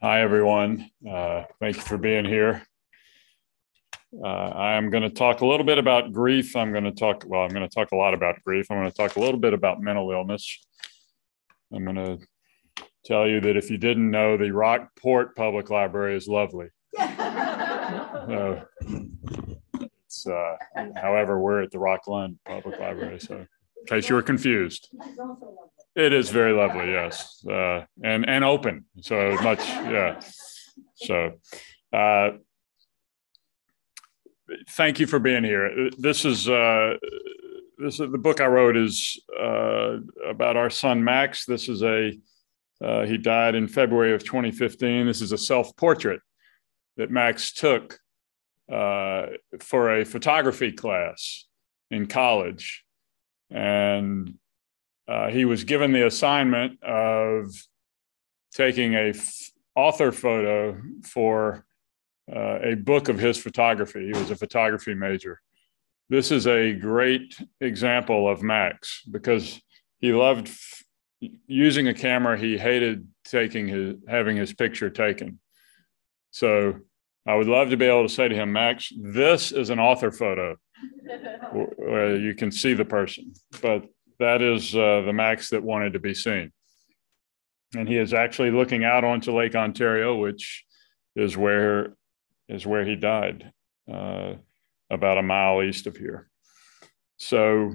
Hi, everyone. Thank you for being here. I'm going to talk a little bit about grief. I'm going to talk a lot about grief. I'm going to talk a little bit about mental illness. I'm going to tell you that if you didn't know, the Rockport Public Library is lovely. However, we're at the Rockland Public Library, so in case you were confused. It is very lovely, yes, and open, so much, yeah. So, thank you for being here. This is the book I wrote is about our son Max. This is he died in February of 2015. This is a self-portrait that Max took for a photography class in college, and he was given the assignment of taking a author photo for a book of his photography. He was a photography major. This is a great example of Max because he loved using a camera. He hated having his picture taken. So I would love to be able to say to him, Max, this is an author photo where you can see the person, but that is the Max that wanted to be seen. And he is actually looking out onto Lake Ontario, which is where he died, about a mile east of here. So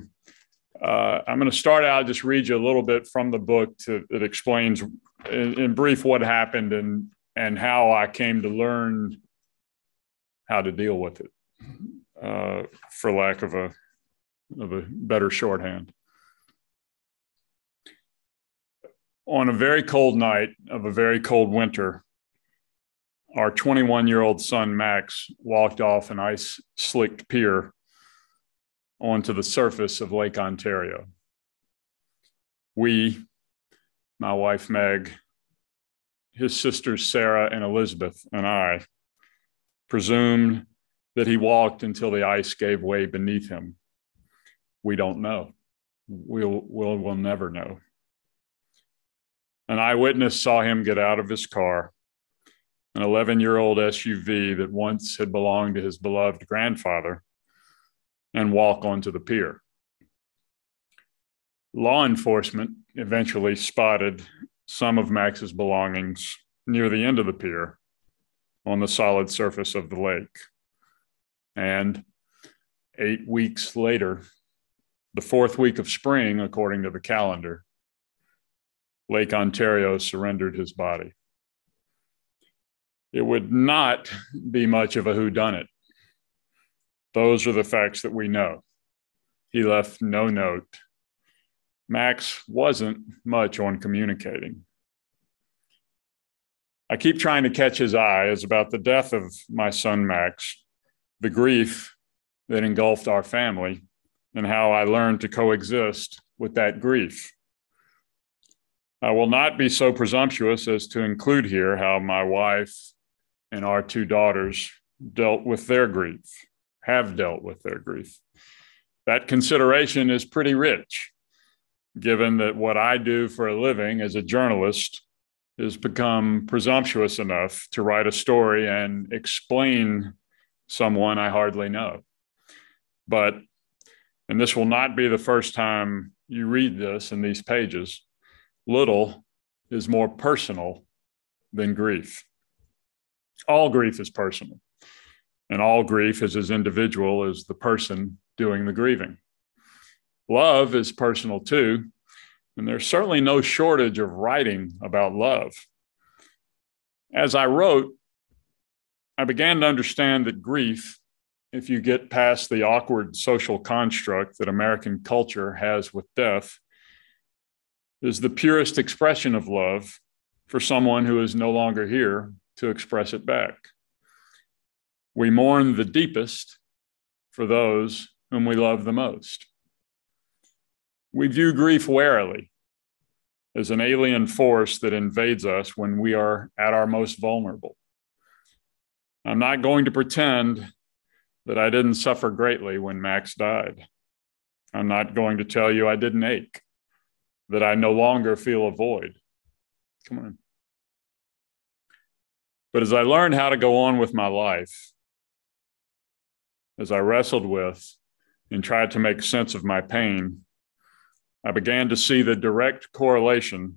I'm going to start out, just read you a little bit from the book that explains in brief what happened and how I came to learn how to deal with it, for lack of a better shorthand. On a very cold night of a very cold winter, our 21-year-old son, Max, walked off an ice-slicked pier onto the surface of Lake Ontario. We, my wife, Meg, his sisters, Sarah and Elizabeth, and I, presumed that he walked until the ice gave way beneath him. We don't know. We'll never know. An eyewitness saw him get out of his car, an 11-year-old SUV that once had belonged to his beloved grandfather, and walk onto the pier. Law enforcement eventually spotted some of Max's belongings near the end of the pier on the solid surface of the lake. And 8 weeks later, the 4th week of spring, according to the calendar, Lake Ontario surrendered his body. It would not be much of a whodunit. Those are the facts that we know. He left no note. Max wasn't much on communicating. I keep trying to catch his eye as about the death of my son, Max, the grief that engulfed our family, and how I learned to coexist with that grief. I will not be so presumptuous as to include here how my wife and our 2 daughters dealt with their grief, have dealt with their grief. That consideration is pretty rich, given that what I do for a living as a journalist has become presumptuous enough to write a story and explain someone I hardly know. But, and this will not be the first time you read this in these pages, little is more personal than grief. All grief is personal, and all grief is as individual as the person doing the grieving. Love is personal too, and there's certainly no shortage of writing about love. As I wrote, I began to understand that grief, if you get past the awkward social construct that American culture has with death, is the purest expression of love for someone who is no longer here to express it back. We mourn the deepest for those whom we love the most. We view grief warily as an alien force that invades us when we are at our most vulnerable. I'm not going to pretend that I didn't suffer greatly when Max died. I'm not going to tell you I didn't ache, that I no longer feel a void. Come on. But as I learned how to go on with my life, as I wrestled with and tried to make sense of my pain, I began to see the direct correlation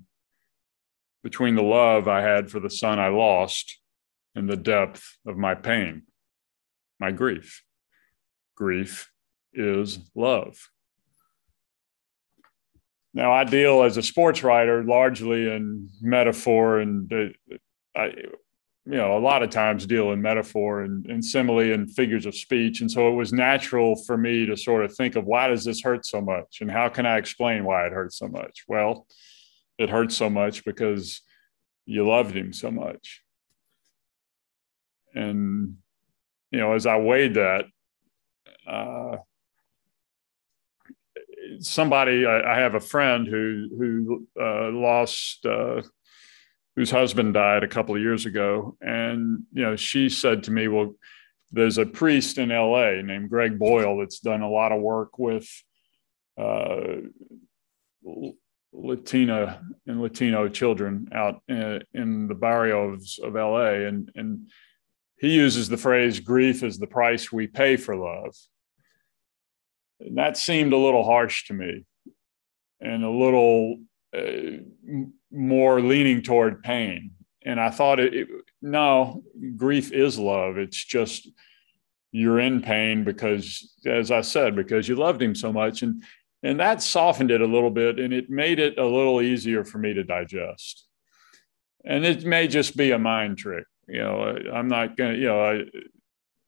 between the love I had for the son I lost and the depth of my pain, my grief. Grief is love. Now, I deal as a sports writer largely in metaphor, and a lot of times deal in metaphor and simile and figures of speech. And so it was natural for me to sort of think of, why does this hurt so much? And how can I explain why it hurts so much? Well, it hurts so much because you loved him so much. And, as I weighed that, I have a friend who lost, whose husband died a couple of years ago. And, she said to me, well, there's a priest in LA named Greg Boyle that's done a lot of work with Latina and Latino children out in the barrios of LA. And he uses the phrase, grief is the price we pay for love. And that seemed a little harsh to me and a little more leaning toward pain. And I thought, no, grief is love. It's just you're in pain because, as I said, because you loved him so much. And that softened it a little bit, and it made it a little easier for me to digest. And it may just be a mind trick. I'm not going to,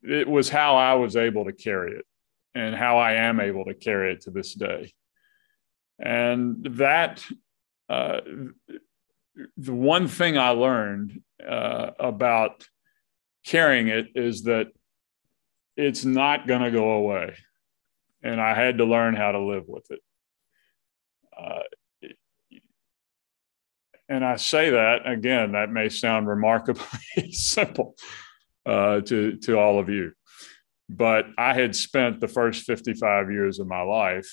it was how I was able to carry it and how I am able to carry it to this day. And that, the one thing I learned about carrying it is that it's not going to go away. And I had to learn how to live with it. And I say that, again, that may sound remarkably simple to all of you. But I had spent the first 55 years of my life,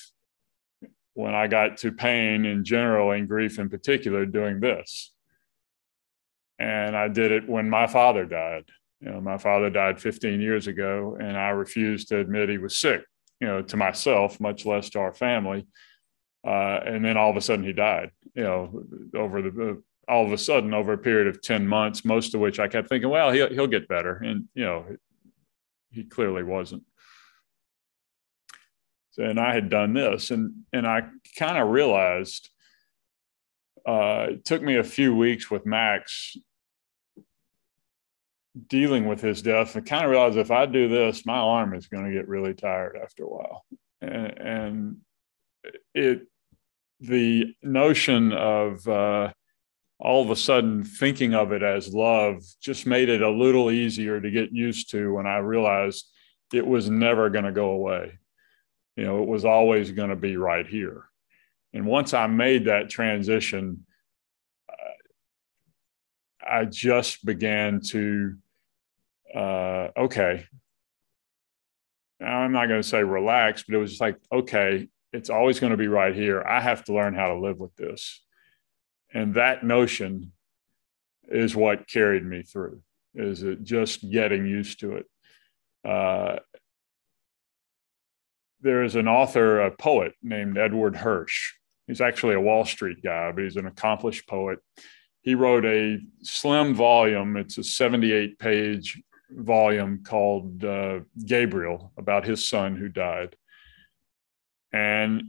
when I got to pain in general and grief in particular, doing this. And I did it when my father died. My father died 15 years ago, and I refused to admit he was sick, to myself, much less to our family. And then all of a sudden he died, over a period of 10 months, most of which I kept thinking, well, he'll get better. And, he clearly wasn't. So, and I had done this, and I kind of realized, it took me a few weeks with Max dealing with his death, and kind of realized if I do this, my arm is going to get really tired after a while. And the notion of all of a sudden thinking of it as love just made it a little easier to get used to when I realized it was never going to go away. It was always going to be right here. And once I made that transition, I just began to, okay, now I'm not going to say relax, but it was just like, okay, it's always going to be right here. I have to learn how to live with this. And that notion is what carried me through, is it just getting used to it. There is an author, a poet named Edward Hirsch. He's actually a Wall Street guy, but he's an accomplished poet. He wrote a slim volume. It's a 78-page volume called Gabriel, about his son who died. And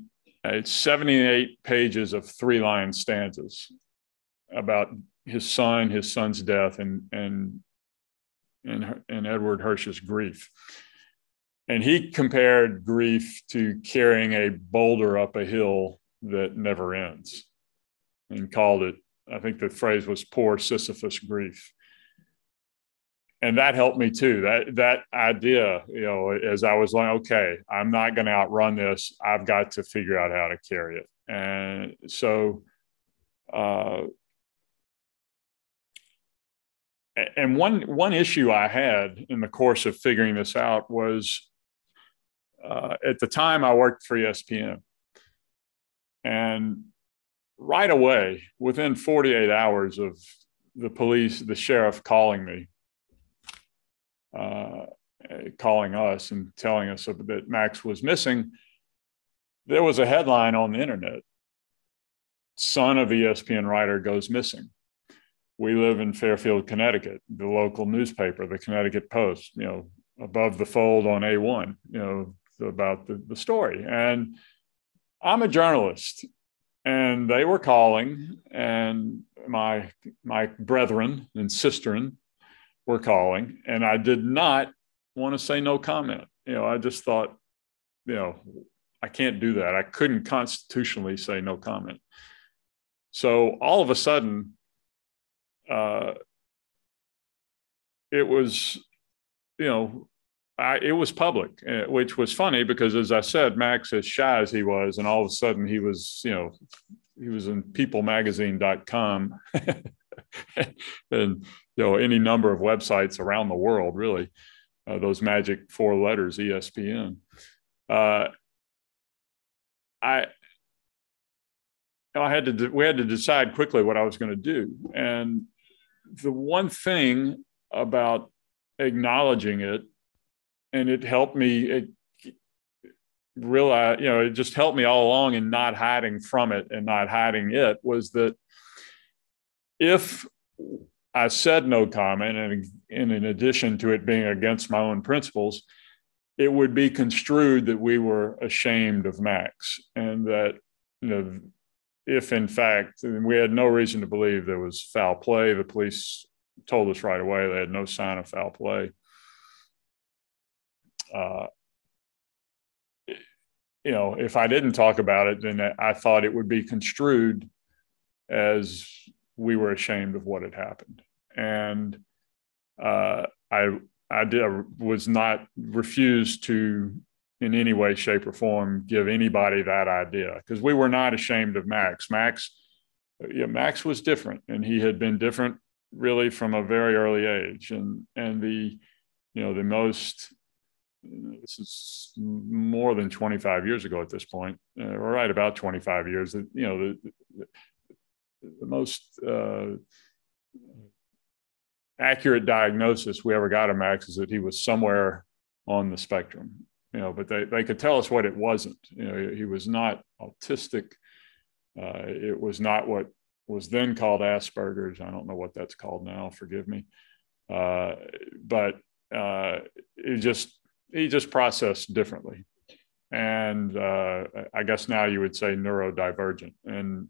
it's 78 pages of 3-line stanzas about his son's death, and Edward Hirsch's grief. And he compared grief to carrying a boulder up a hill that never ends, and called it, I think the phrase was, poor Sisyphus grief. And that helped me too. That idea, as I was like, okay, I'm not going to outrun this. I've got to figure out how to carry it. And so, and one issue I had in the course of figuring this out was, at the time I worked for ESPN, and right away, within 48 hours of the sheriff calling me calling us and telling us that Max was missing, there was a headline on the internet: "Son of ESPN writer goes missing." We live in Fairfield, Connecticut. The local newspaper, the Connecticut Post, above the fold on A1, about the story. And I'm a journalist, and they were calling, and my brethren and sisterin were calling, and I did not want to say no comment. I just thought, I can't do that. I couldn't constitutionally say no comment. So all of a sudden, it was, it was public, which was funny because, as I said, Max, as shy as he was, and all of a sudden he was in peoplemagazine.com and, any number of websites around the world, really, those magic 4 letters, ESPN. We had to decide quickly what I was going to do. And the one thing about acknowledging it, and it helped me realize, it just helped me all along in not hiding from it and not hiding it, was that if I said no comment, and in addition to it being against my own principles, it would be construed that we were ashamed of Max, and that, if in fact, and we had no reason to believe there was foul play. The police told us right away they had no sign of foul play. If I didn't talk about it, then I thought it would be construed as we were ashamed of what had happened. And I was not refused to, in any way, shape, or form, give anybody that idea, because we were not ashamed of Max. Max was different, and he had been different really from a very early age. And the most, this is more than 25 years ago at this point, right about 25 years, the most accurate diagnosis we ever got of Max is that he was somewhere on the spectrum. But they could tell us what it wasn't. He was not autistic. It was not what was then called Asperger's. I don't know what that's called now, forgive me. But he just processed differently. And I guess now you would say neurodivergent. And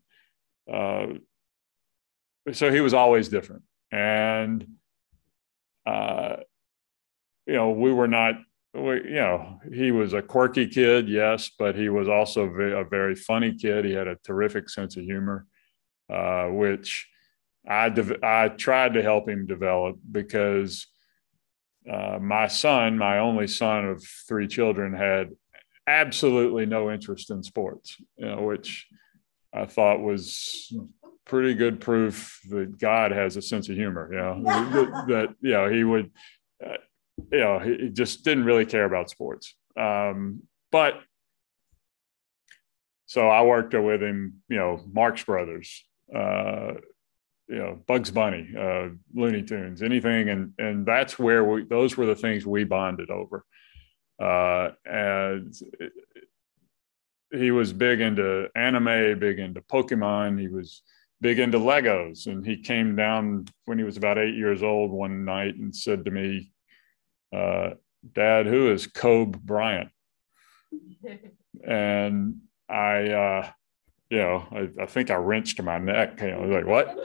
so he was always different. And, we were not, he was a quirky kid, yes, but he was also a very funny kid. He had a terrific sense of humor, which I tried to help him develop, because my only son of 3 children, had absolutely no interest in sports, which I thought was pretty good proof that God has a sense of humor. That he would. He just didn't really care about sports. But so I worked with him, Marx Brothers, Bugs Bunny, Looney Tunes, anything. And that's where those were the things we bonded over. And he was big into anime, big into Pokemon. He was big into Legos. And he came down when he was about 8 years old one night and said to me, "Dad, who is Kobe Bryant?" And I think I wrenched my neck. I was like, "What?"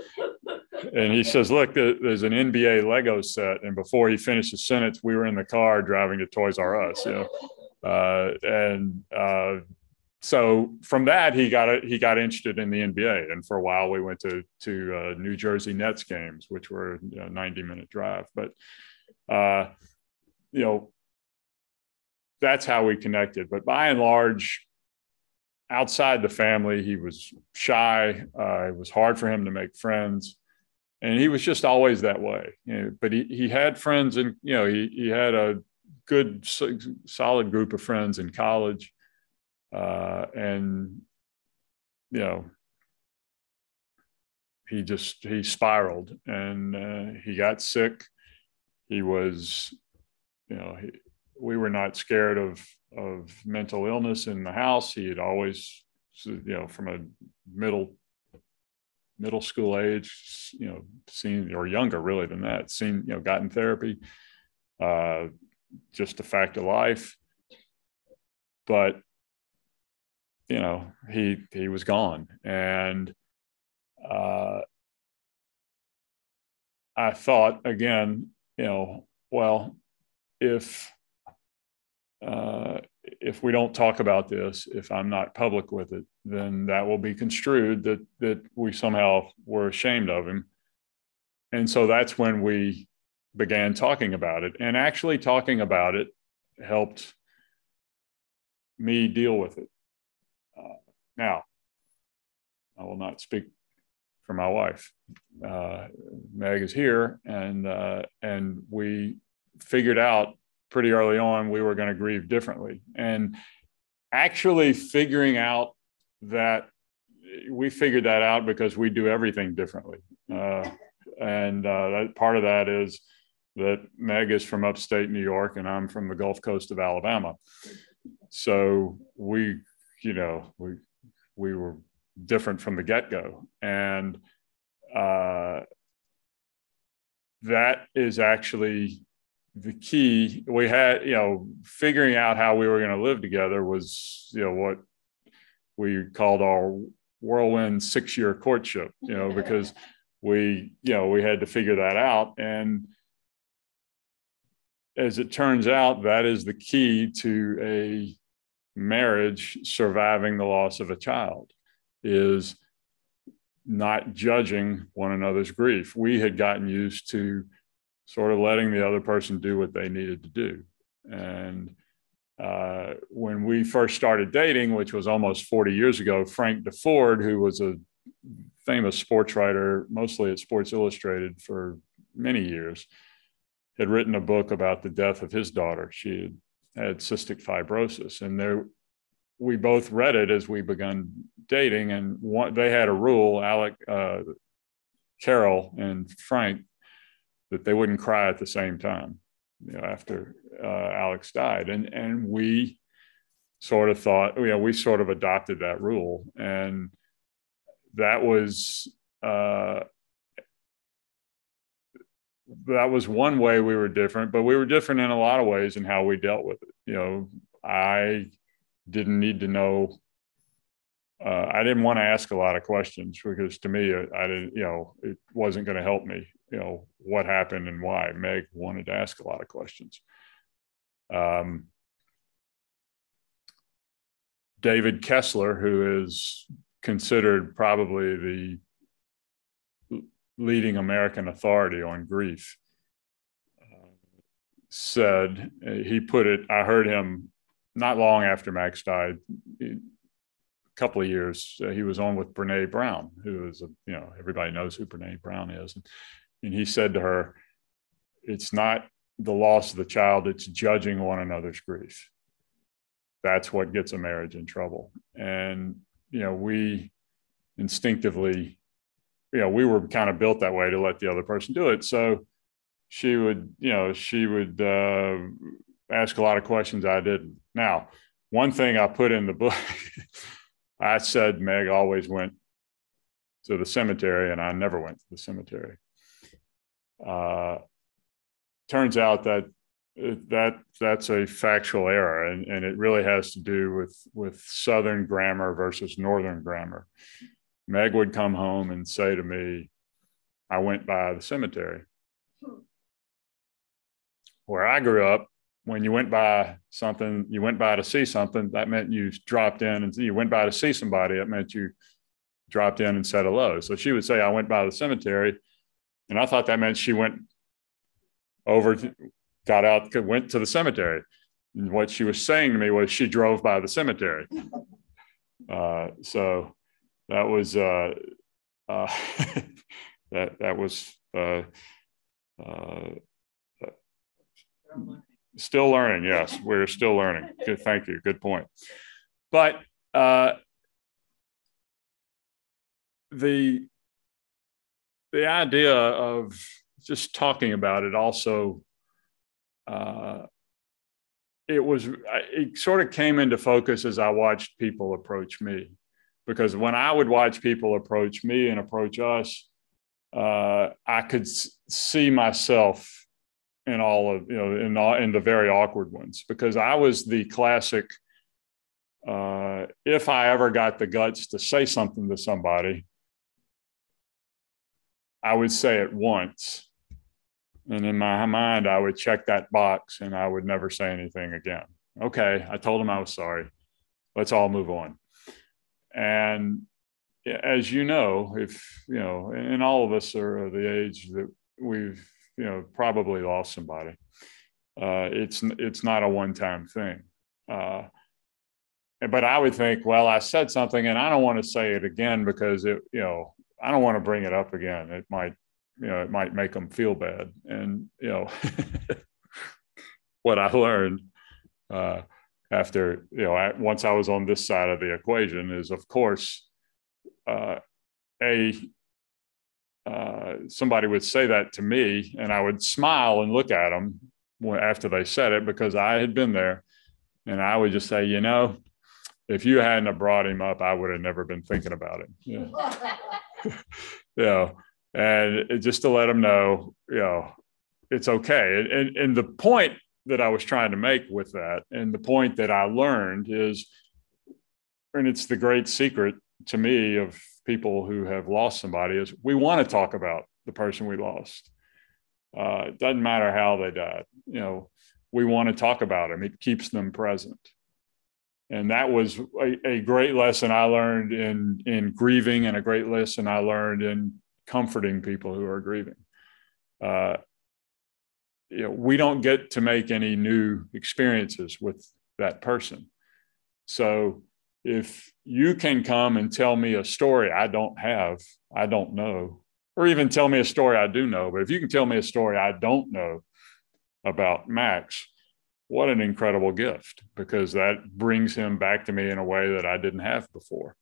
And he says, "Look, there's an NBA Lego set." And before he finished his sentence, we were in the car driving to Toys R Us. So from that, he got interested in the NBA. And for a while, we went to New Jersey Nets games, which were a 90-minute drive. But that's how we connected. But by and large, outside the family, he was shy. It was hard for him to make friends, and he was just always that way. But he had friends, and he had a good, solid group of friends in college, and he spiraled, and he got sick. He was we were not scared of mental illness in the house. He had always, from a middle school age, seen, or younger really than that, seen, gotten therapy, just a fact of life. But, he was gone. And I thought again, well, if we don't talk about this, if I'm not public with it, then that will be construed that we somehow were ashamed of him. And so that's when we began talking about it. And actually talking about it helped me deal with it. Now, I will not speak for my wife. Meg is here, and we figured out pretty early on we were going to grieve differently. And actually figuring out that, we figured that out because we do everything differently. That part of that is that Meg is from upstate New York and I'm from the Gulf Coast of Alabama. So we were different from the get-go. And that is actually the key. We had, figuring out how we were going to live together was, what we called our whirlwind 6-year courtship, because we had to figure that out. And as it turns out, that is the key to a marriage surviving the loss of a child, is not judging one another's grief. We had gotten used to sort of letting the other person do what they needed to do. And when we first started dating, which was almost 40 years ago, Frank DeFord, who was a famous sports writer, mostly at Sports Illustrated for many years, had written a book about the death of his daughter. She had cystic fibrosis, and we both read it as we begun dating. And they had a rule, Carol and Frank, that they wouldn't cry at the same time, after Alex died. And we sort of thought, we sort of adopted that rule. And that was one way we were different, but we were different in a lot of ways in how we dealt with it. I didn't need to know. I didn't want to ask a lot of questions, because to me, I didn't, it wasn't going to help me, what happened and why. Meg wanted to ask a lot of questions. David Kessler, who is considered probably the leading American authority on grief, said, he put it, I heard him not long after Max died, a couple of years, he was on with Brene Brown, who is, everybody knows who Brene Brown is. And he said to her, it's not the loss of the child, it's judging one another's grief. That's what gets a marriage in trouble. And, we instinctively, we were kind of built that way, to let the other person do it. So she would ask a lot of questions I didn't. Now, one thing I put in the book, I said Meg always went to the cemetery, and I never went to the cemetery. Turns out that's a factual error, and it really has to do with Southern grammar versus Northern grammar. Meg would come home and say to me, I went by the cemetery. Where I grew up, when you went by something, you went by to see something, that meant you dropped in, and you went by to see somebody, it meant you dropped in and said hello. So she would say, I went by the cemetery. And I thought that meant she went over, got out, went to the cemetery. And what she was saying to me was she drove by the cemetery. So that was, that was still learning. Yes, we're still learning. Good, thank you. Good point. But the idea of just talking about it also it sort of came into focus as I watched people approach me, because when I would watch people approach me and approach us, I could see myself in all of, in the very awkward ones, because I was the classic, if I ever got the guts to say something to somebody, I would say it once. And in my mind, I would check that box and I would never say anything again. Okay, I told him I was sorry. Let's all move on. And as you know, and all of us are of the age that we've, probably lost somebody. It's not a one-time thing. But I would think, well, I said something and I don't want to say it again because I don't want to bring it up again. It might make them feel bad. And, what I learned after, once I was on this side of the equation is, of course, somebody would say that to me and I would smile and look at them after they said it, because I had been there, and I would just say, if you hadn't have brought him up, I would have never been thinking about it. And just to let them know, it's okay. And the point that I was trying to make with that, and the point that I learned is, and it's the great secret to me of people who have lost somebody, is we want to talk about the person we lost. It doesn't matter how they died. We want to talk about them. It keeps them present. And that was a great lesson I learned in grieving, and a great lesson I learned in comforting people who are grieving. We don't get to make any new experiences with that person. So if you can come and tell me a story I don't know, or even tell me a story I do know, but if you can tell me a story I don't know about Max, what an incredible gift, because that brings him back to me in a way that I didn't have before.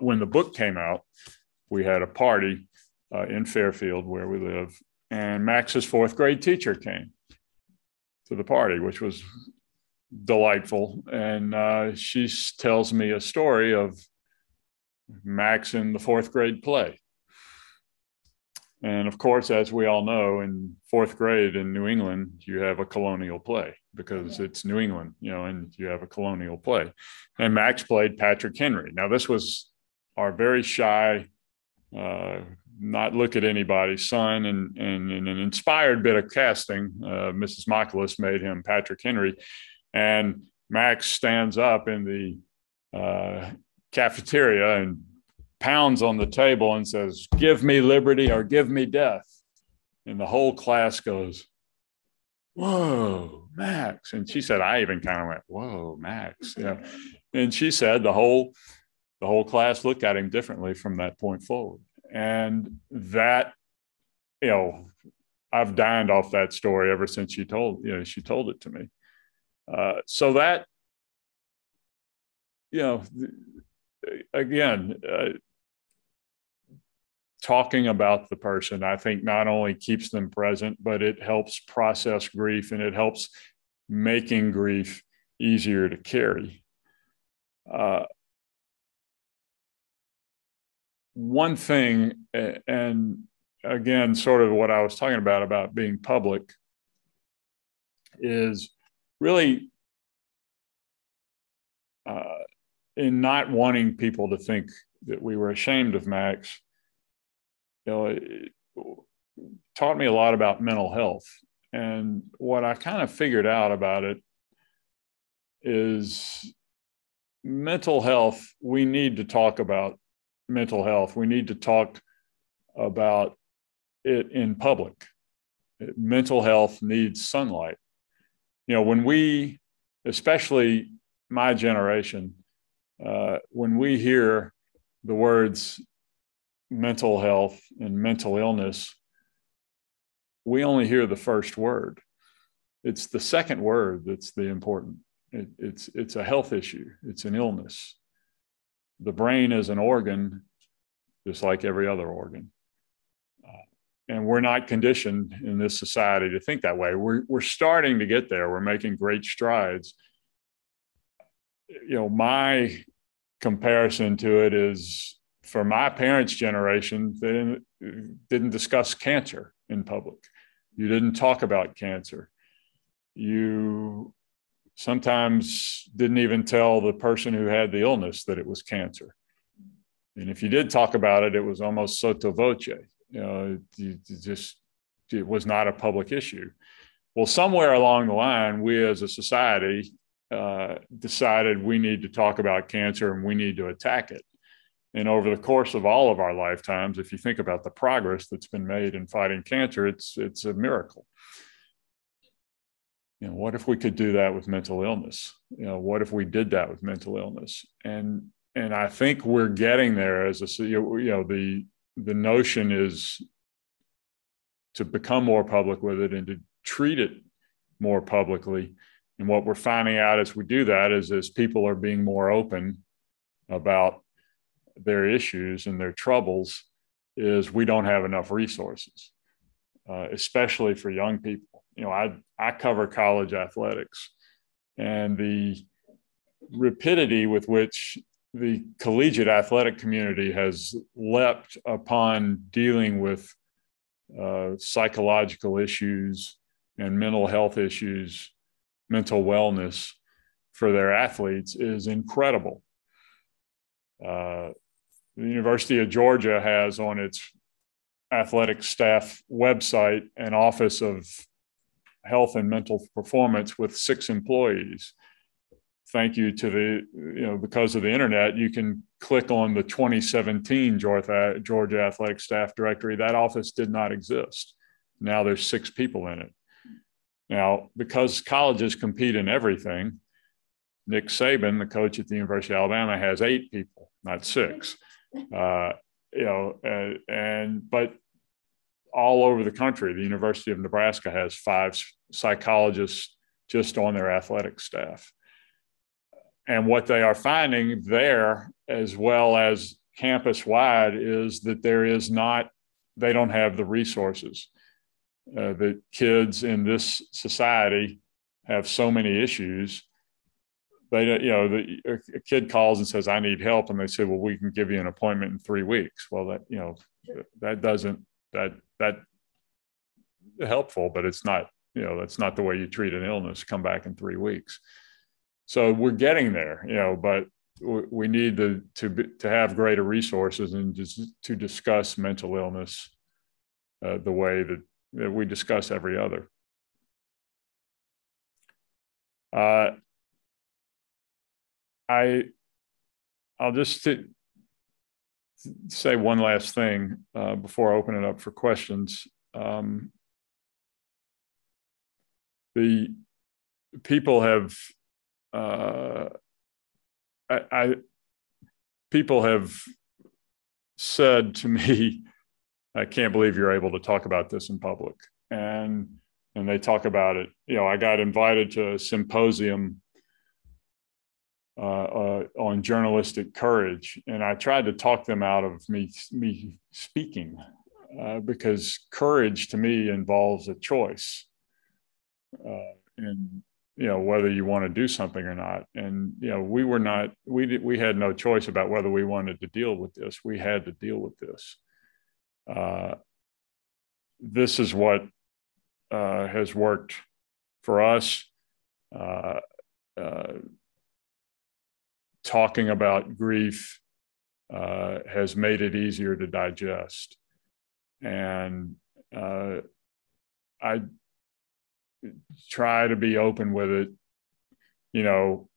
When the book came out, we had a party in Fairfield where we live, and Max's fourth grade teacher came to the party, which was delightful. And she tells me a story of Max in the fourth grade play. And of course, as we all know, in fourth grade in New England, you have a colonial play, because it's New England, and you have a colonial play. And Max played Patrick Henry. Now, this was our very shy, not look at anybody's son, and an inspired bit of casting. Mrs. Michaelis made him Patrick Henry. And Max stands up in the cafeteria and pounds on the table and says, "Give me liberty or give me death." And the whole class goes, "Whoa, Max." And she said, I even kind of went, "Whoa, Max." And she said the whole class looked at him differently from that point forward. And that, I've dined off that story ever since she told it to me. So that, again, talking about the person, I think, not only keeps them present, but it helps process grief, and it helps making grief easier to carry. One thing, and again, sort of what I was talking about being public, is really in not wanting people to think that we were ashamed of Max. It taught me a lot about mental health. And what I kind of figured out about it is mental health, we need to talk about mental health. We need to talk about it in public. Mental health needs sunlight. When we, especially my generation, when we hear the words mental health and mental illness, we only hear the first word. It's the second word that's the important. It's a health issue. It's an illness. The brain is an organ, just like every other organ. we're not conditioned in this society to think that way. We're starting to get there. We're making great strides. You know, my comparison to it is, for my parents' generation, they didn't discuss cancer in public. You didn't talk about cancer. You sometimes didn't even tell the person who had the illness that it was cancer. And if you did talk about it, it was almost sotto voce. You know, it was not a public issue. Well, somewhere along the line, we as a society decided we need to talk about cancer and we need to attack it. And over the course of all of our lifetimes, if you think about the progress that's been made in fighting cancer, it's a miracle. You know, what if we could do that with mental illness? You know, what if we did that with mental illness? And I think we're getting there. As a, you know, the notion is to become more public with it and to treat it more publicly. And what we're finding out as we do that is, as people are being more open about their issues and their troubles, is we don't have enough resources, especially for young people. You know, I cover college athletics, and the rapidity with which the collegiate athletic community has leapt upon dealing with psychological issues and mental health issues, mental wellness for their athletes is incredible. The University of Georgia has on its athletic staff website an Office of Health and Mental Performance with 6 employees. Thank you to the, you know, because of the internet, you can click on the 2017 Georgia Athletic Staff Directory. That office did not exist. Now there's 6 people in it. Now, because colleges compete in everything, Nick Saban, the coach at the University of Alabama, has 8 people, not 6. You know, but all over the country, the University of Nebraska has 5 psychologists just on their athletic staff. And what they are finding there, as well as campus-wide, is that they don't have the resources. The kids in this society have so many issues. They, you know, a kid calls and says, "I need help," and they say, "Well, we can give you an appointment in 3 weeks." Well, that, you know, that helpful, but it's not, you know, that's not the way you treat an illness. Come back in 3 weeks. So we're getting there, you know, but we need to have greater resources and just to discuss mental illness the way that we discuss every other. I'll just say one last thing before I open it up for questions. The people have people have said to me, "I can't believe you're able to talk about this in public." And they talk about it. You know, I got invited to a symposium on journalistic courage, and I tried to talk them out of me speaking because courage to me involves a choice, and you know, whether you want to do something or not. And you know, we had no choice about whether we wanted to deal with this. We had to deal with this. This is what has worked for us. Talking about grief has made it easier to digest. And I try to be open with it. You know,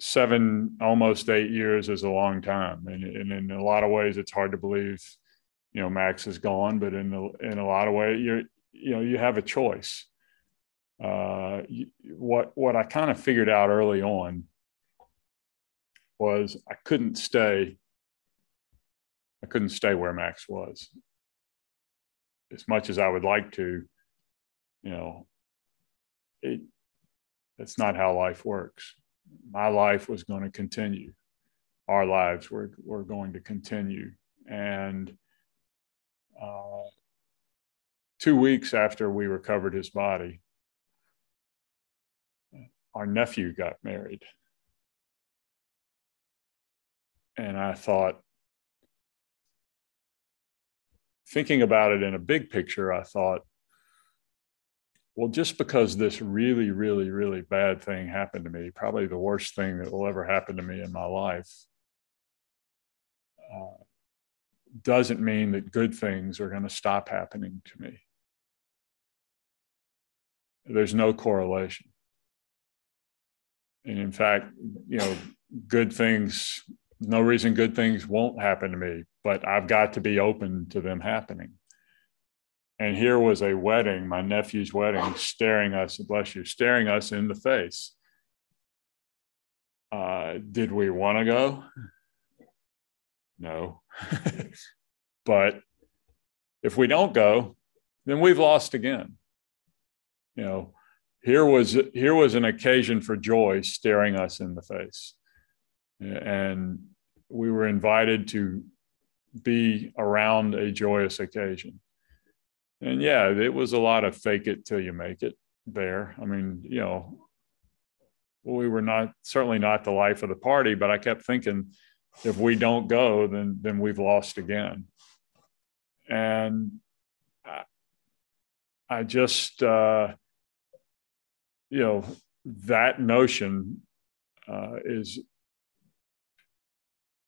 7, almost 8 years is a long time. And in a lot of ways, it's hard to believe, you know, Max is gone, but in a lot of ways, you have a choice. What I kind of figured out early on was I couldn't stay where Max was. As much as I would like to, you know, that's not how life works. My life was going to continue. Our lives were going to continue. And 2 weeks after we recovered his body, our nephew got married. And I thought, thinking about it in a big picture, I thought, well, just because this really, really, really bad thing happened to me, probably the worst thing that will ever happen to me in my life, doesn't mean that good things are going to stop happening to me. There's no correlation. And in fact, good things, no reason good things won't happen to me, but I've got to be open to them happening. And here was a wedding, my nephew's wedding, staring us, bless you, staring us in the face. Did we want to go? No. But if we don't go, then we've lost again. Here was an occasion for joy staring us in the face. And we were invited to be around a joyous occasion. And yeah, it was a lot of fake it till you make it there. I mean, we were certainly not the life of the party, but I kept thinking, if we don't go, then we've lost again. And I just, that notion is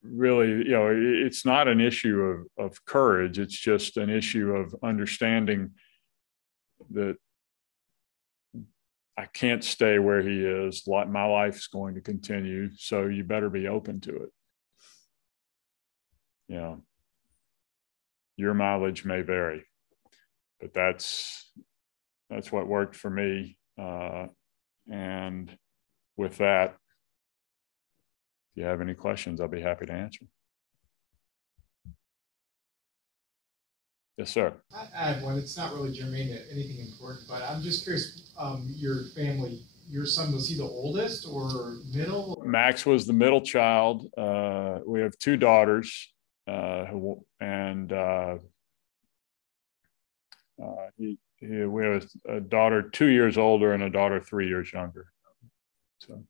really, it's not an issue of courage. It's just an issue of understanding that I can't stay where he is. My life's going to continue, so you better be open to it. Your mileage may vary, but that's what worked for me. And with that, if you have any questions, I'll be happy to answer. Yes, sir. I have one. It's not really germane to anything important, but I'm just curious, your family, your son, was he the oldest or middle? Max was the middle child. We have 2 daughters, we have a daughter 2 years older and a daughter 3 years younger. So,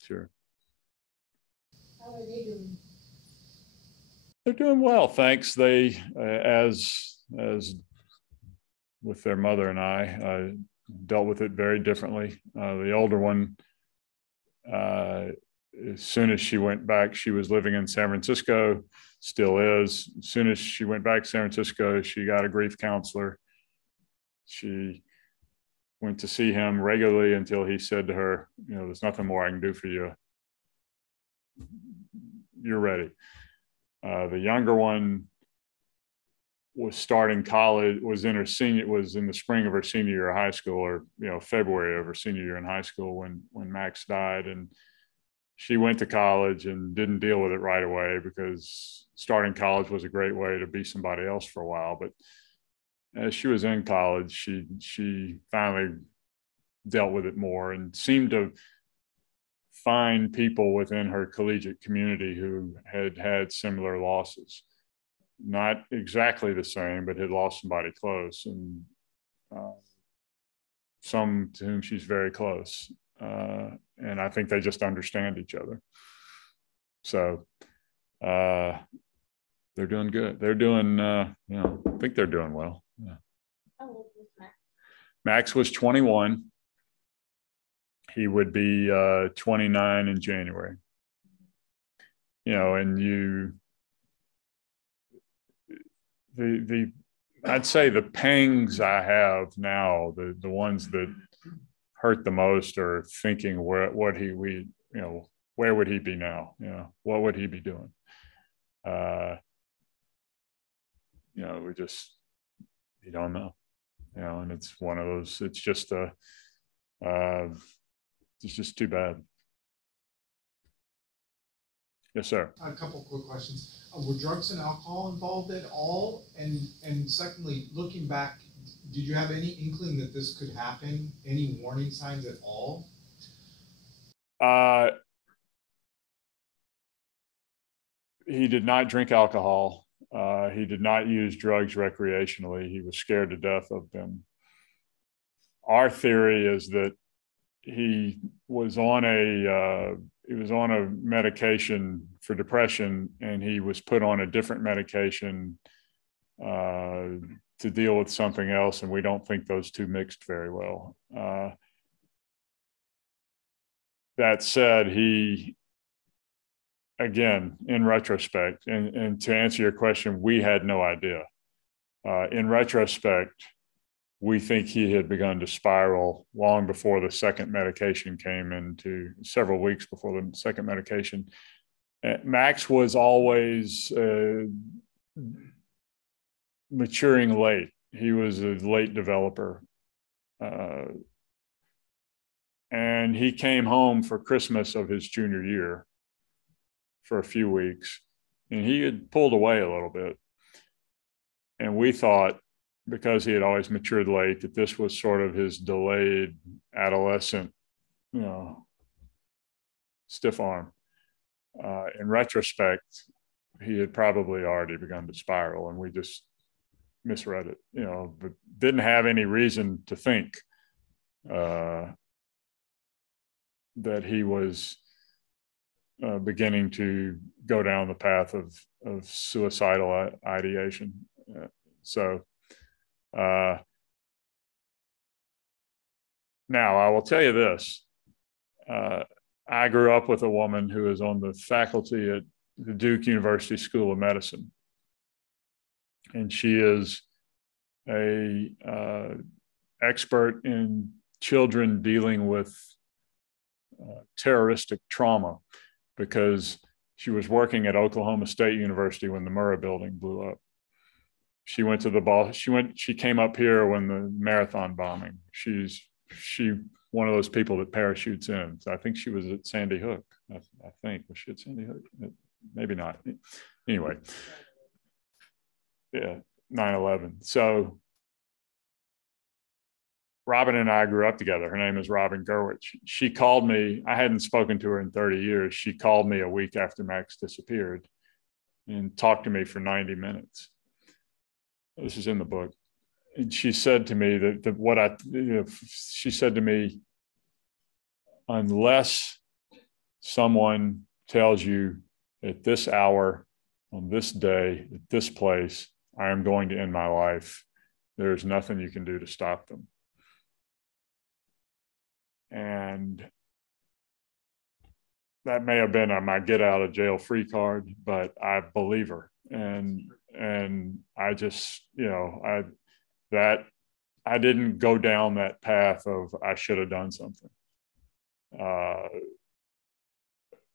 sure. How are they doing? They're doing well, thanks. They, as with their mother and I, dealt with it very differently. The older one, as soon as she went back, she was living in San Francisco, still is. As soon as she went back to San Francisco, she got a grief counselor. She went to see him regularly until he said to her, there's nothing more I can do for you. You're ready. The younger one was starting college, was in the spring of her senior year of high school, or February of her senior year in high school when Max died. And she went to college and didn't deal with it right away, because starting college was a great way to be somebody else for a while. But as she was in college, she finally dealt with it more and seemed to find people within her collegiate community who had similar losses. Not exactly the same, but had lost somebody close, and some to whom she's very close. And I think they just understand each other. So they're doing good. They're doing, I think they're doing well. Yeah. How old was Max? Max was 21. He would be 29 in January. And I'd say the pangs I have now, the ones that hurt the most, are thinking where would he be now? What would he be doing? You don't know. And it's one of those. It's just too bad. Yes, sir. A couple quick questions. Were drugs and alcohol involved at all? And secondly, looking back, did you have any inkling that this could happen? Any warning signs at all? He did not drink alcohol. He did not use drugs recreationally. He was scared to death of them. Our theory is that he was on a medication for depression, and he was put on a different medication to deal with something else, and we don't think those two mixed very well. That said, he, again, in retrospect, and to answer your question, we had no idea. In retrospect, we think he had begun to spiral long before the second medication came into, several weeks before the second medication. Max was always maturing late. He was a late developer. And he came home for Christmas of his junior year for a few weeks, and he had pulled away a little bit. And we thought, because he had always matured late, that this was sort of his delayed adolescent, stiff arm. In retrospect, he had probably already begun to spiral, and we just misread it, but didn't have any reason to think that he was beginning to go down the path of suicidal ideation. Now, I will tell you this. I grew up with a woman who is on the faculty at the Duke University School of Medicine. And she is a expert in children dealing with terroristic trauma, because she was working at Oklahoma State University when the Murrah building blew up. She went to the ball. She came up here when the marathon bombing. She one of those people that parachutes in. So I think she was at Sandy Hook. I think, was she at Sandy Hook? Maybe not. Anyway, yeah, 9/11. So Robin and I grew up together. Her name is Robin Gerwich. She called me. I hadn't spoken to her in 30 years. She called me a week after Max disappeared and talked to me for 90 minutes. This is in the book. And she said to me she said to me, unless someone tells you at this hour, on this day, at this place, I am going to end my life, there's nothing you can do to stop them. And that may have been my get out of jail free card, but I believe her. And I just, I didn't go down that path of I should have done something.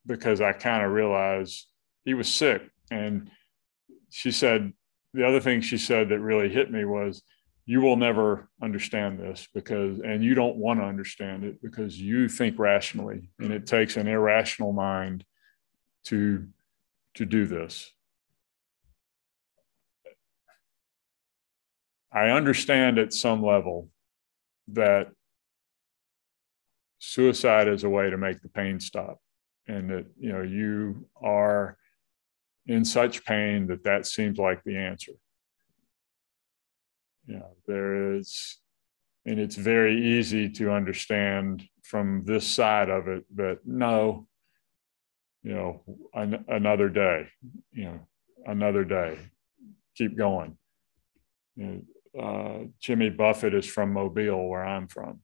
Because I kind of realized he was sick. And she said, the other thing she said that really hit me was, you will never understand this and you don't want to understand it because you think rationally, and it takes an irrational mind to do this. I understand at some level that suicide is a way to make the pain stop, and that, you are in such pain that seems like the answer. There is, and it's very easy to understand from this side of it that no, another day, another day, keep going. Jimmy Buffett is from Mobile, where I'm from,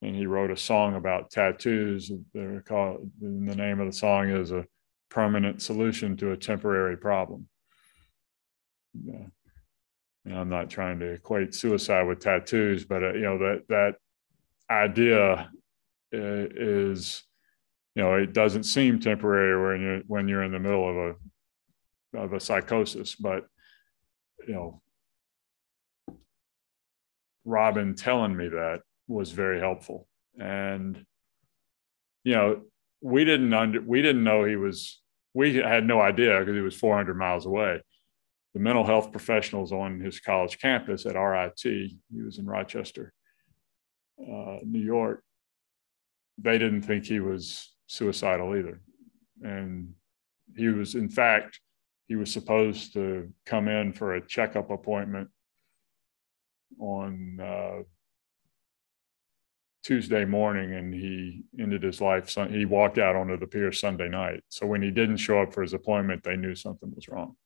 and he wrote a song about tattoos. And the name of the song is A Permanent Solution to a Temporary Problem. I'm not trying to equate suicide with tattoos, but that idea is, it doesn't seem temporary when you're in the middle of a psychosis. But Robin telling me that was very helpful. And we didn't know we had no idea, because he was 400 miles away. The mental health professionals on his college campus at RIT, he was in Rochester, New York, they didn't think he was suicidal either. And he was, in fact, he was supposed to come in for a checkup appointment on Tuesday morning, and he ended his life. He walked out onto the pier Sunday night. So when he didn't show up for his appointment, they knew something was wrong.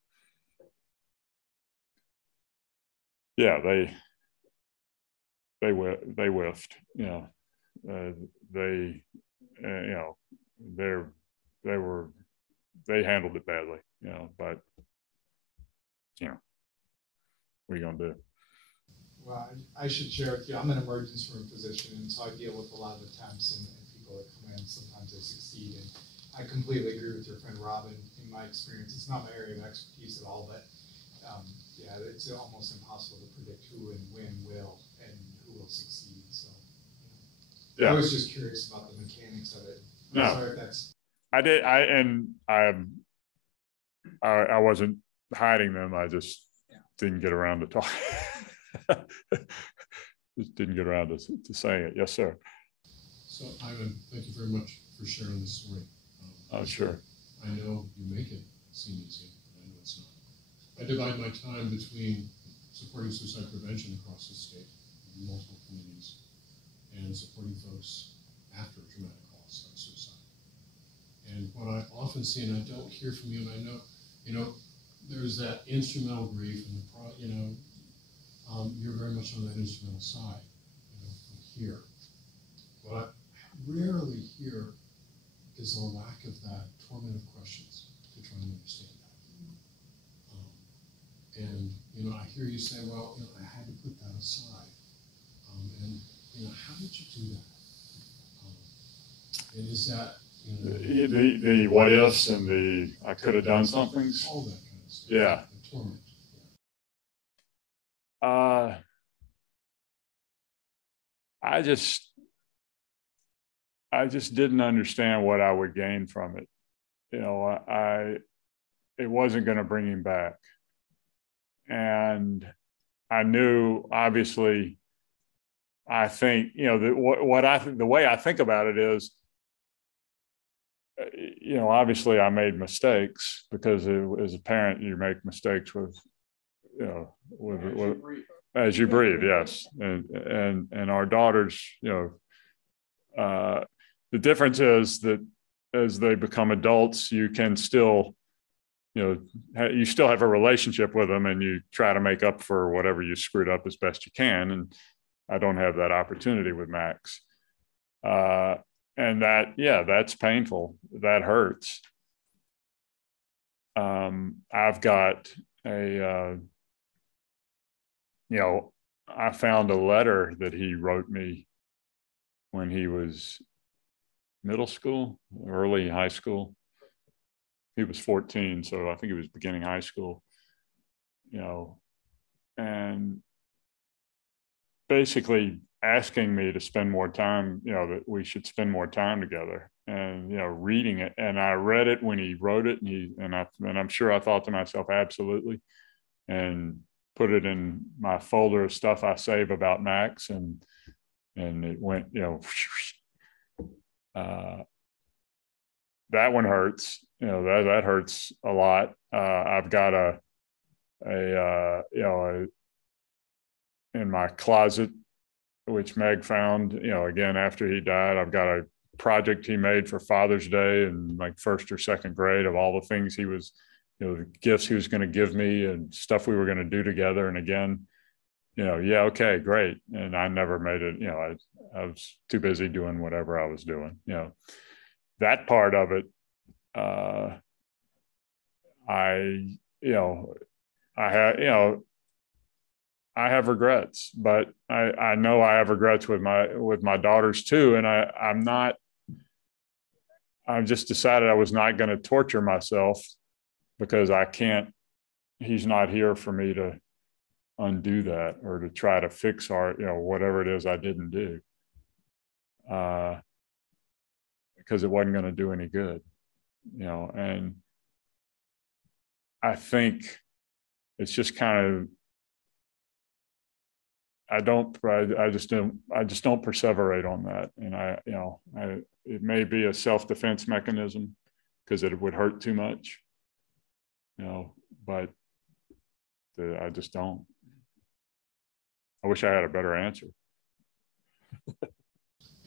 Yeah, they whiffed. You know, they handled it badly. You know, but you know, what are you gonna do? Well, I should share with you, I'm an emergency room physician, and so I deal with a lot of attempts and people that come in. Sometimes they succeed, and I completely agree with your friend Robin. In my experience, it's not my area of expertise at all, but yeah, it's almost impossible to predict who and when will and who will succeed. So, you know, yeah. I was just curious about the mechanics of it. I'm sorry if that's. I wasn't hiding them. I just didn't get around to talk. Just didn't get around to saying it. Yes, sir. So, Ivan, thank you very much for sharing this story. Oh, sure. I know you make it seem easy, but I know it's not. I divide my time between supporting suicide prevention across the state in multiple communities and supporting folks after traumatic loss like suicide. And what I often see, and I don't hear from you, and I know, you know, there's that instrumental grief, and you're very much on that instrumental side, you know, from here. What I rarely hear is a lack of that torment of questions to try and understand that. And, you know, I hear you say, well, you know, I had to put that aside. And, you know, how did you do that? And is that, you know, the what ifs and the I could have done something? All that kind of stuff. Yeah. The torment. I just didn't understand what I would gain from it. You know, it wasn't going to bring him back. And I knew, obviously, I think, you know, the way I think about it is, you know, obviously I made mistakes because as a parent, you make mistakes with, you know, as you breathe, yes. And our daughters, you know, the difference is that as they become adults, you can still, you know, you still have a relationship with them and you try to make up for whatever you screwed up as best you can. And I don't have that opportunity with Max. And that, yeah, that's painful. That hurts. I've got you know, I found a letter that he wrote me when he was middle school, early high school. He was 14, so I think he was beginning high school, you know, and basically asking me to spend more time, you know, that we should spend more time together, and, you know, reading it. And I read it when he wrote it, and I'm sure I thought to myself, absolutely, and put it in my folder of stuff I save about Max, and it went, you know, that one hurts, you know, that hurts a lot. I've got you know, in my closet, which Meg found, you know, again, after he died, I've got a project he made for Father's Day in like first or second grade of all the things he was, you know, the gifts he was going to give me and stuff we were going to do together. And again, you know, yeah, okay, great. And I never made it, you know, I was too busy doing whatever I was doing, you know, that part of it. You know, I have regrets, but I know I have regrets with my daughters too. And I've just decided I was not going to torture myself because he's not here for me to undo that or to try to fix you know, whatever it is I didn't do. Because it wasn't going to do any good, you know, and I think it's just kind of, I just don't perseverate on that. And you know, it may be a self-defense mechanism because it would hurt too much. but I just don't. I wish I had a better answer.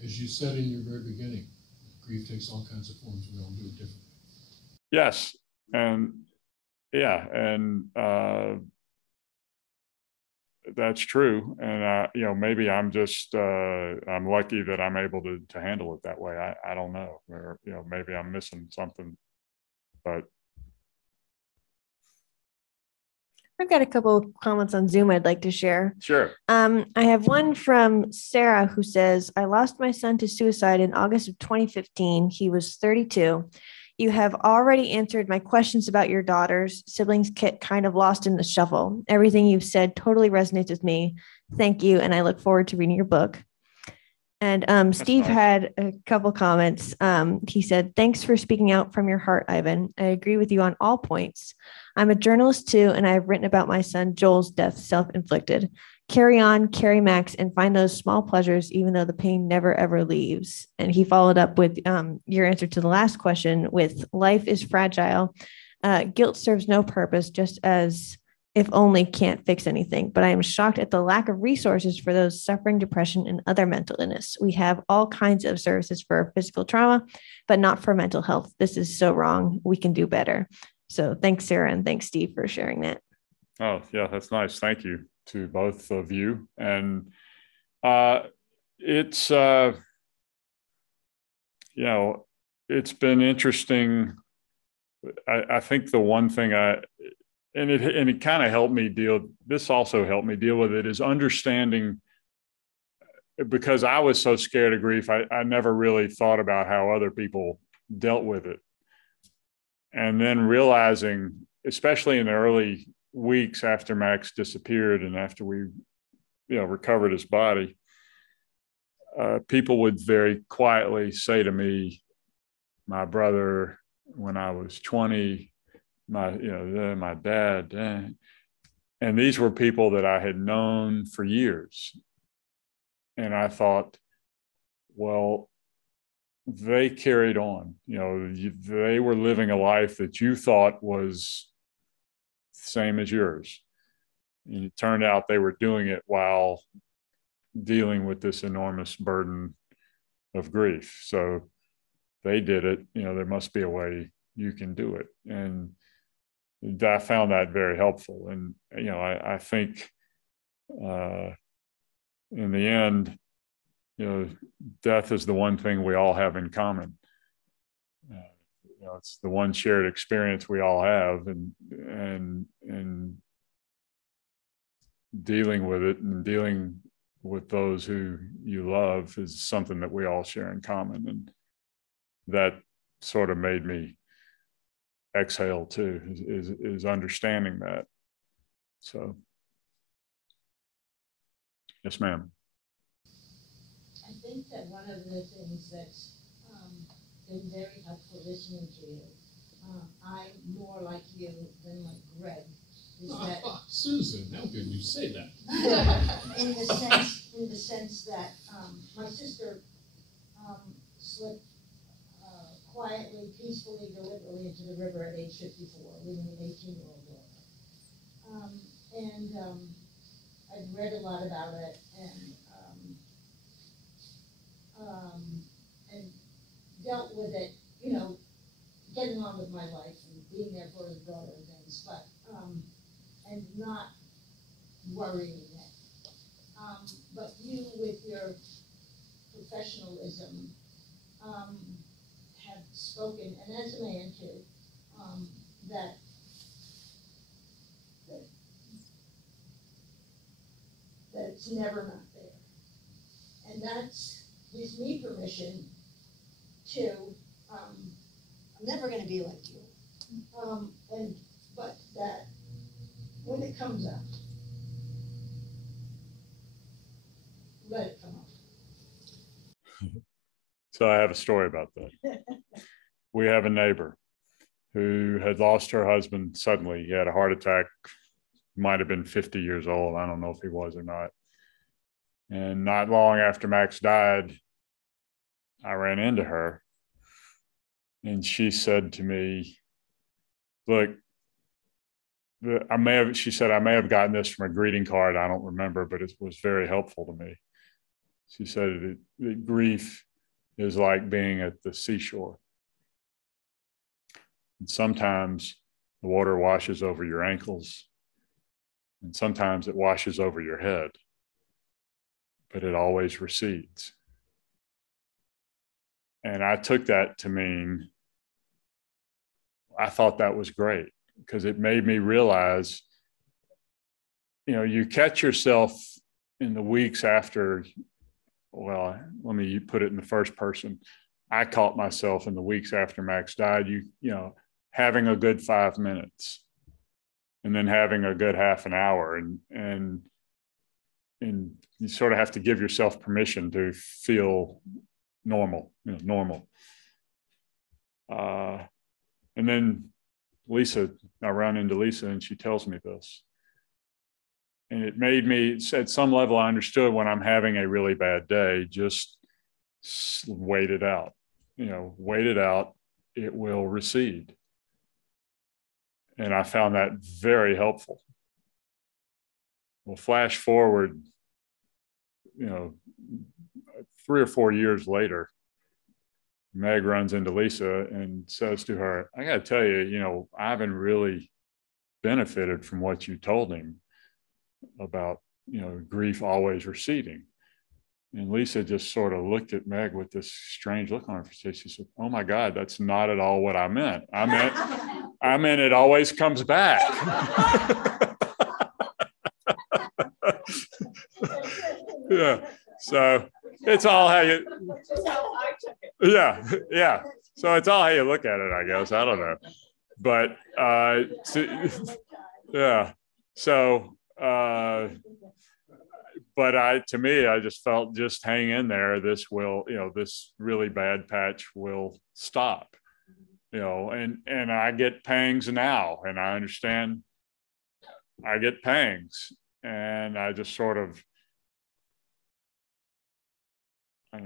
As you said in your very beginning, grief takes all kinds of forms. We all do it differently. Yes, and yeah, and that's true. And maybe I'm just I'm lucky that I'm able to handle it that way. I don't know, or maybe I'm missing something, but. I've got a couple of comments on Zoom I'd like to share. Sure. I have one from Sarah who says, I lost my son to suicide in August of 2015. He was 32. You have already answered my questions about your daughters. Siblings get kind of lost in the shuffle. Everything you've said totally resonates with me. Thank you. And I look forward to reading your book. And Steve nice. had a couple comments. He said, thanks for speaking out from your heart, Ivan. I agree with you on all points. I'm a journalist too, and I've written about my son Joel's death, self-inflicted. Carry on, carry Max, and find those small pleasures, even though the pain never, ever leaves. And he followed up with your answer to the last question with life is fragile. Guilt serves no purpose, just as if only can't fix anything. But I am shocked at the lack of resources for those suffering depression and other mental illness. We have all kinds of services for physical trauma, but not for mental health. This is so wrong. We can do better. So thanks, Sarah, and thanks, Steve, for sharing that. Oh, yeah, that's nice. Thank you to both of you. And it's, it's been interesting. I think the one thing it kind of helped me this also helped me deal with it, is understanding, because I was so scared of grief, I never really thought about how other people dealt with it. And then realizing, especially in the early weeks after Max disappeared and after we, recovered his body, people would very quietly say to me, my brother, when I was 20, my dad, and these were people that I had known for years. And I thought, well, they carried on, they were living a life that you thought was the same as yours. And it turned out they were doing it while dealing with this enormous burden of grief. So they did it, there must be a way you can do it. And I found that very helpful. And, I think in the end, death is the one thing we all have in common. It's the one shared experience we all have, and dealing with it and dealing with those who you love is something that we all share in common. And that sort of made me exhale too, is understanding that. So, yes, ma'am. I think that one of the things that's been very helpful listening to you, I'm more like you than like Greg, is that Susan, how can you say that? in the sense that my sister slipped quietly, peacefully, deliberately into the river at age 54, leaving an 18-year-old daughter. I've read a lot about it, and dealt with it, getting on with my life and being there for his daughter and things, but and not worrying it. But you, with your professionalism, have spoken, and as a man too, that it's never not there. And that gives me permission to, I'm never going to be like you. But that when it comes up, let it come up. So I have a story about that. We have a neighbor who had lost her husband suddenly. He had a heart attack, might have been 50 years old. I don't know if he was or not. And not long after Max died, I ran into her, and she said to me, look, she said, I may have gotten this from a greeting card. I don't remember, but it was very helpful to me. She said that grief is like being at the seashore. And sometimes the water washes over your ankles, and sometimes it washes over your head, but it always recedes. And I took that to mean, I thought that was great, because it made me realize, you catch yourself in the weeks after, well, let me put it in the first person. I caught myself in the weeks after Max died, having a good 5 minutes and then having a good half an hour. And you sort of have to give yourself permission to feel normal, normal. And then Lisa, I run into Lisa and she tells me this. And it made me, at some level, I understood when I'm having a really bad day, just wait it out. Wait it out, it will recede. And I found that very helpful. Well, flash forward, 3 or 4 years later, Meg runs into Lisa and says to her, I got to tell you, Ivan really benefited from what you told him about, grief always receding. And Lisa just sort of looked at Meg with this strange look on her face. She said, oh my God, that's not at all what I meant. I meant it always comes back. Yeah. So it's all how you, yeah. So it's all how you look at it, I guess. I don't know. But yeah. So but to me, I just felt, just hang in there. This will, this really bad patch will stop, and I get pangs now, and I understand I get pangs, and I just sort of,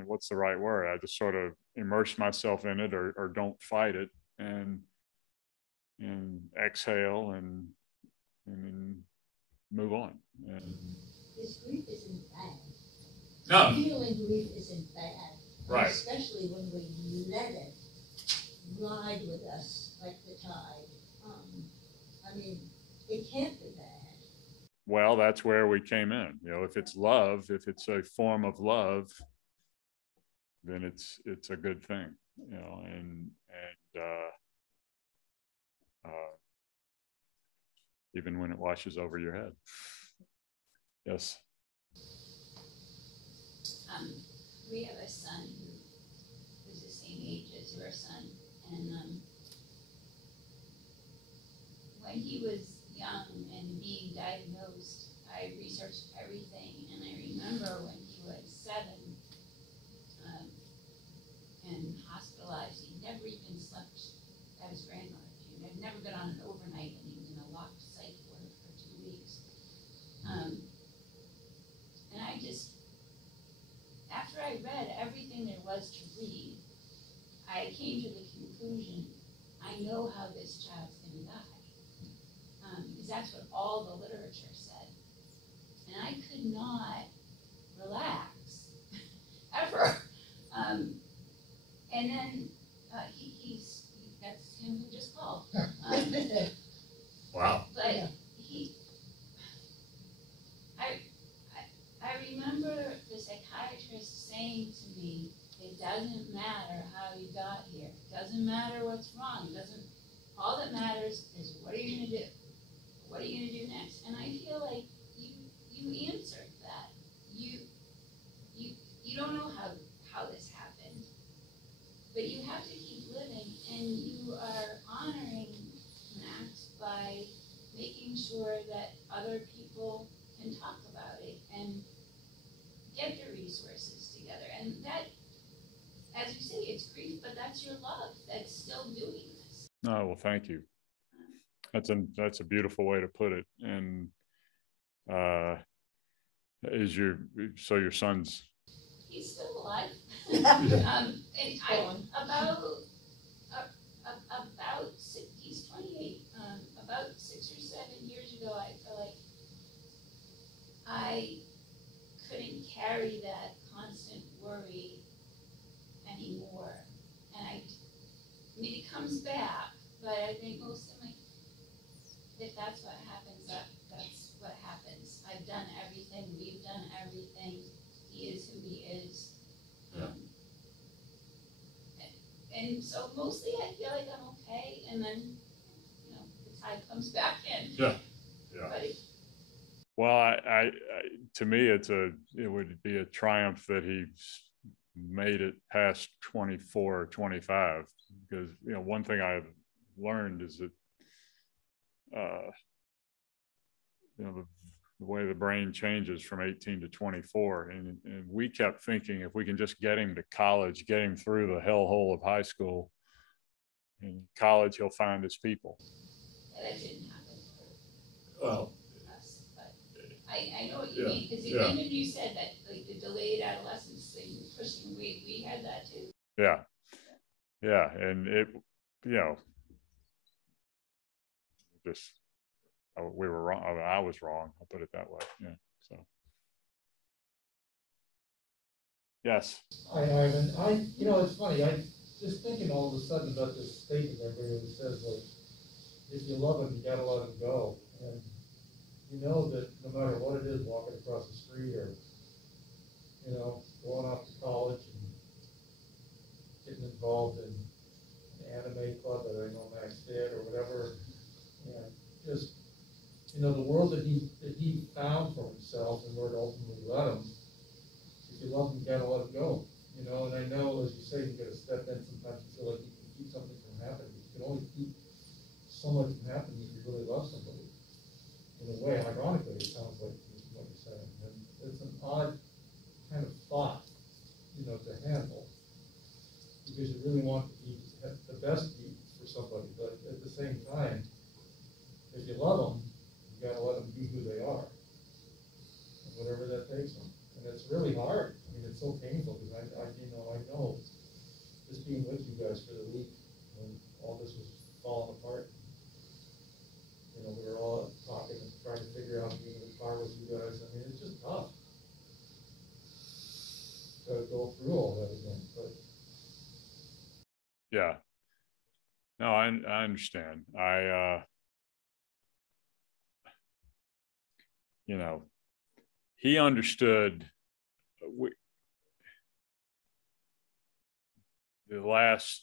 what's the right word? I just sort of immerse myself in it, or don't fight it, and exhale and move on. And this grief isn't bad. no. Feeling grief isn't bad. Right. Especially when we let it ride with us like the tide. It can't be bad. Well, that's where we came in. If it's love, if it's a form of love, then it's a good thing. Even when it washes over your head. Yes. We have a son who's the same age as your son, and when he was young and being diagnosed, I researched everything, and I remember when he was 7 and hospitalized, he never even slept at his grandmother's. He had never been on an overnight, and he was in a locked psych ward for 2 weeks. And I just, after I read everything there was to read, I came to the conclusion, I know how this child's going to die. Because that's what all the literature said. And I could not relax, ever. And then that's him who just called. Wow. But I remember the psychiatrist saying to me, it doesn't matter how you got here. It doesn't matter what's wrong. All that matters is what are you going to do? What are you going to do next? And I feel like you answered that. You don't know how this happened, but you have to keep living, and you are honoring Max by making sure that other people can talk about it and get the resources together. And that, as you say, it's grief, but that's your love that's still doing this. Oh, well, thank you. That's a beautiful way to put it. And so your son's, he's still alive. He's 28. About 6 or 7 years ago, I feel like I couldn't carry that constant worry anymore. And I mean, it comes back, but I think most of my, if that's what happens, that's what happens. I've done everything, we've done everything. He is who he is. And so mostly I feel like I'm okay, and then, you know, the tide comes back in. Yeah. But well, I to me, it would be a triumph that he made it past 24 or 25, because, you know, one thing I've learned is that, you know, the way the brain changes from 18 to 24. And we kept thinking, if we can just get him to college, get him through the hellhole of high school, in college, he'll find his people. That didn't happen for well, us, but I know what you mean, because even you said that, like, the delayed adolescence thing, pushing, we had that too. Yeah. Yeah. And it, you know, just, we were wrong. I was wrong. I'll put it that way. Yeah. So. Yes. Hi, Ivan. You know, it's funny. I just thinking all of a sudden about this statement that says, like, if you love him, you gotta let him go. And you know that no matter what it is, walking across the street or, you know, going off to college and getting involved in an anime club that I know Max did or whatever, and just, you know, the world that he found for himself and where it ultimately led him. If you love him, you gotta let him go. You know, and I know, as you say, you gotta step in. Sometimes you feel like you can keep something from happening. You can only keep so much from happening if you really love somebody. In a way, ironically, it sounds like what you're saying. And it's an odd kind of thought, you know, to handle, because you really want to be the best for somebody. But at the same time, if you love them, you gotta let them be who they are, and whatever that takes them. And it's really hard. I mean, it's so painful, because I know just being with you guys for the week when all this was falling apart. You know, we were all talking and trying to figure out being in the car with you guys. I mean, it's just tough to go through all that again. But yeah, no, I understand. You know, he understood. The last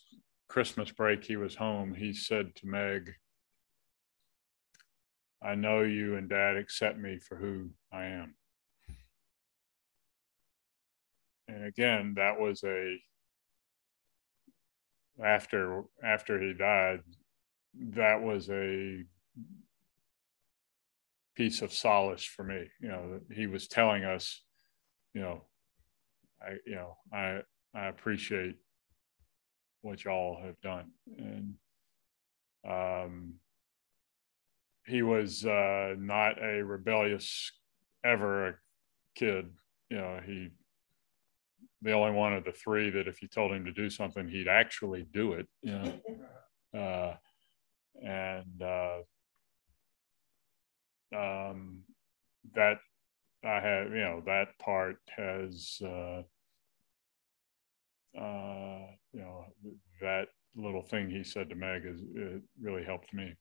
Christmas break he was home, he said to Meg, "I know you and Dad accept me for who I am." And again, that was after he died, that was a piece of solace for me. You know, he was telling us, you know, I appreciate what y'all have done. And he was not a rebellious ever a kid. You know, the only one of the three that if you told him to do something, he'd actually do it. You know, that I have, you know, that part has, you know, that little thing he said to Meg it really helped me.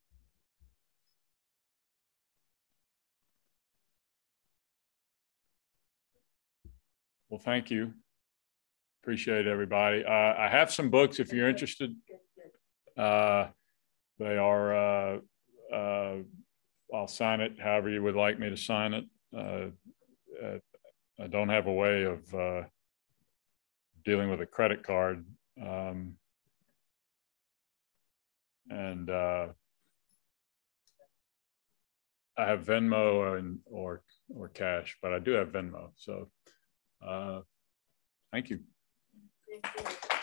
Well, thank you. Appreciate everybody. I have some books if you're interested. They are, I'll sign it however you would like me to sign it. I don't have a way of dealing with a credit card. And I have Venmo or cash, but I do have Venmo. So thank you. Thank you.